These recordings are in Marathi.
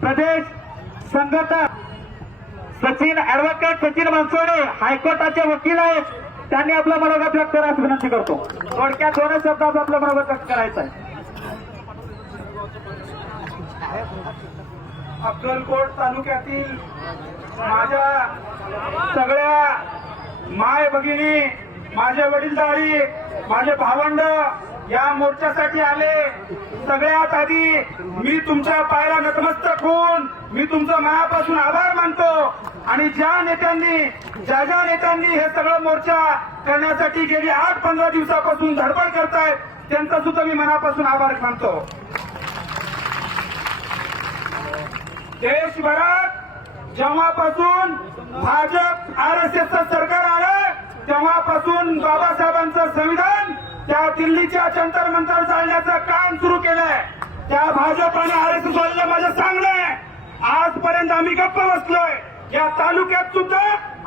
प्रदेश संघटक सचिन ऍडव्होकेट सचिन बनसोडे हायकोर्टाचे वकील आहेत. त्यांनी आपलं मनोगत व्यक्त करायची विनंती करतो. थोडक्यात दोनच शब्दात आपलं मनोगत व्यक्त करायचं आहे. अक्कलकोट तालुक्यातील माझ्या सगळ्या माय भगिनी माझे वडीलधारी माझे भावंड या मोर्चासाठी आले. सगळ्यात आधी मी तुमच्या पायाला नतमस्तक होऊन मी तुमचा मनापासून आभार मानतो. आणि ज्या नेत्यांनी ज्या ज्या नेत्यांनी हे सगळं मोर्चा करण्यासाठी गेली आठ पंधरा दिवसापासून धडपड करतायत त्यांचा सुद्धा मी मनापासून आभार मानतो. देशभरात जेव्हापासून भाजप आर एस एसचं सरकार आलं तेव्हापासून बाबासाहेबांचं संविधान त्या दिल्लीच्या जंतर मंतर चालण्याचं काम सुरू केलंय. त्या भाजप आणि आर एस माझं सांगणं आहे आजपर्यंत आम्ही गप्प बसलोय. या तालुक्यात सुद्धा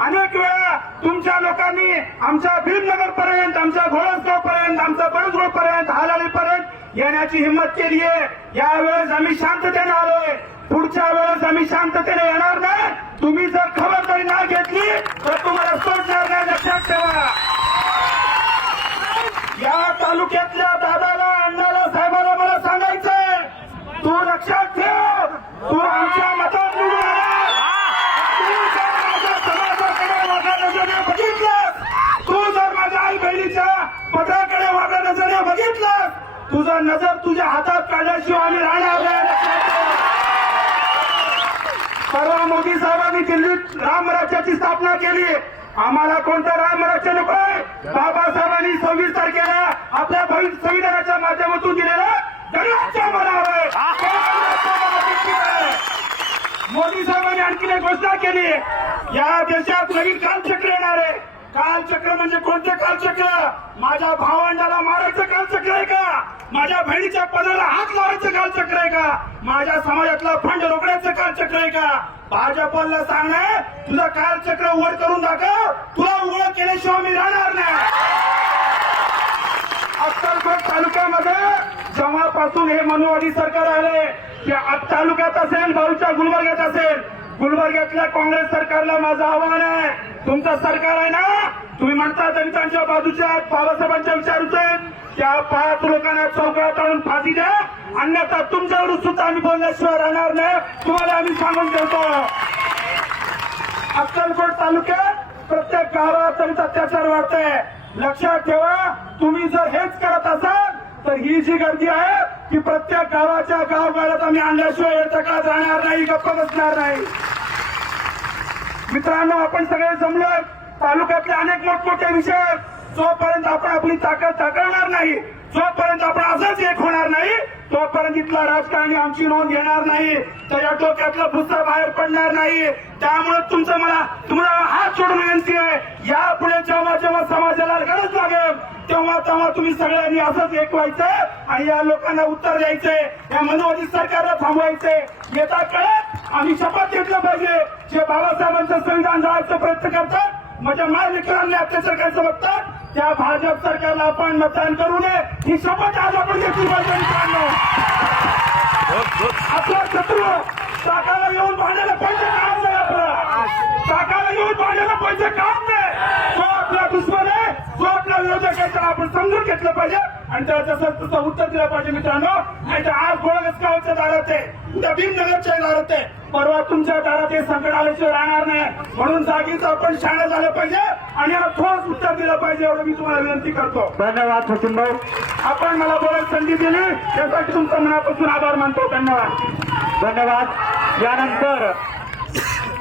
अनेक वेळा तुमच्या लोकांनी आमच्या भीमनगर पर्यंत आमच्या घोळसगाव पर्यंत आमच्या बळसगाव पर्यंत हालाली पर्यंत येण्याची हिंमत केली आहे यावेळेस आम्ही शांततेने आलोय. पुढच्या वेळेस आम्ही शांततेने येणार नाही. तुम्ही जर खबरदारी नाही घेतली तर तुम्हाला तू लक्षात ठेव. तू आमच्या मतात निवडून तू जर माझ्या आई बहिणीच्या पत्राकडे वागा नजरेने बघितलं तुझा नजर तुझ्या हातात काढल्याशिवाय आम्ही राहणार परवा मोदी साहेबांनी दिल्लीत राम राज्याची स्थापना केली. आम्हाला कोणतं राम राज्य नकोय बाबासाहेबांनी सव्वीस तारखेला आपल्या संविधानाच्या माध्यमातून दिलेलं गणराज्य. मोदी साहेबांनी आणखीन एक घोषणा केली. या देशात नवीन कालचक्र येणार आहे. कालचक्र म्हणजे कोणते कालचक्र? माझ्या भावंडाला मारायचं कालचक्र आहे का? माझ्या बहिणीच्या पदाला हात लावायचं कालचक्र आहे का? माझ्या समाजातला फंड रोखण्याचं कालचक्र आहे का? भाजपला सांगणं तुझं कालचक्र उघड करून दाखव. तुला उघड केल्याशिवाय मी राहणार नाही. अक्कलकोट तालुक्यामध्ये जेव्हापासून हे मनोवादी सरकार आले की आज तालुक्यात असेल भाऊच्या गुलबर्ग्यात असेल. गुलबर्ग्यातल्या काँग्रेस सरकारला माझं आव्हान आहे. तुमचं सरकार आहे ना? तुम्ही म्हणता दलितांच्या बाजूच्या बाबासाहेबांच्या विचारूचे त्या पाच लोकांना चौकात आणून फाशी द्या. अन्यथा तुमच्यावर सुद्धा आम्ही बोलल्याशिवाय राहणार नाही. तुम्हाला आम्ही सांगून ठेवतो अक्कलकोट तालुक्यात प्रत्येक गावात दलित अत्याचार वाढतोय. लक्षात ठेवा तुम्ही जर हेच करत असाल तर ही जी गर्दी आहे की प्रत्येक गावाच्या गावगाड्यात आम्ही आणल्याशिवाय येतं जाणार नाही गप्प बसणार नाही. मित्रांनो आपण सगळे जमलोय. तालुक्यातले अनेक मोठमोठे विषय जोपर्यंत आपण आपली ताकद दाखवणार नाही जोपर्यंत आपण असंच एक होणार नाही तोपर्यंत इथला राजकारणी आमची नोंद घेणार नाही. तर या डोक्यातलं पुस्तक बाहेर पडणार नाही. त्यामुळे तुमचं मला तुम्हाला हात सोडून विनंती आहे यापुढे जेव्हा जेव्हा समाजाला गरज लागेल तेव्हा तेव्हा तुम्ही सगळ्यांनी असंच एक व्हायचं. आणि या लोकांना उत्तर द्यायचंय. या मनोवादी सरकारला थांबवायचंय. येता कळत आम्ही शपथ घेतलं पाहिजे. जे बाबासाहेबांचं संविधान जायचा प्रयत्न करतात माझ्या माय लेकरांनी आपल्या सरकारचं बघतात त्या भाजप सरकारला आपण मतदान करू नये. ही शपथ आज आपण घेतली पाहिजे मित्रांनो. आपला शत्रू टाकाला येऊन भांडायला पैसे काम नाही आपलं टाकाला येऊन भांडायला पैसे काम नाही जो आपला दुश्मन आहे जो त्याला आपण समजून घेतलं पाहिजे. आणि त्याला तसं उत्तर दिलं पाहिजे मित्रांनो. नाही तर आज गोळगसगावच्या दारात आहे. उद्या भीमनगरच्या दारात आहे. परवा तुमच्या दारात हे संकट आल्याशिवाय राहणार नाही. म्हणून जागीच आपण शाळा झालं पाहिजे. आणि ठोस उत्तर दिलं पाहिजे एवढं मी तुम्हाला विनंती करतो. धन्यवाद सचिन भाऊ आपण मला बोलायला संधी दिली. त्यासाठी तुमचा मनापासून आभार मानतो. धन्यवाद. धन्यवाद. यानंतर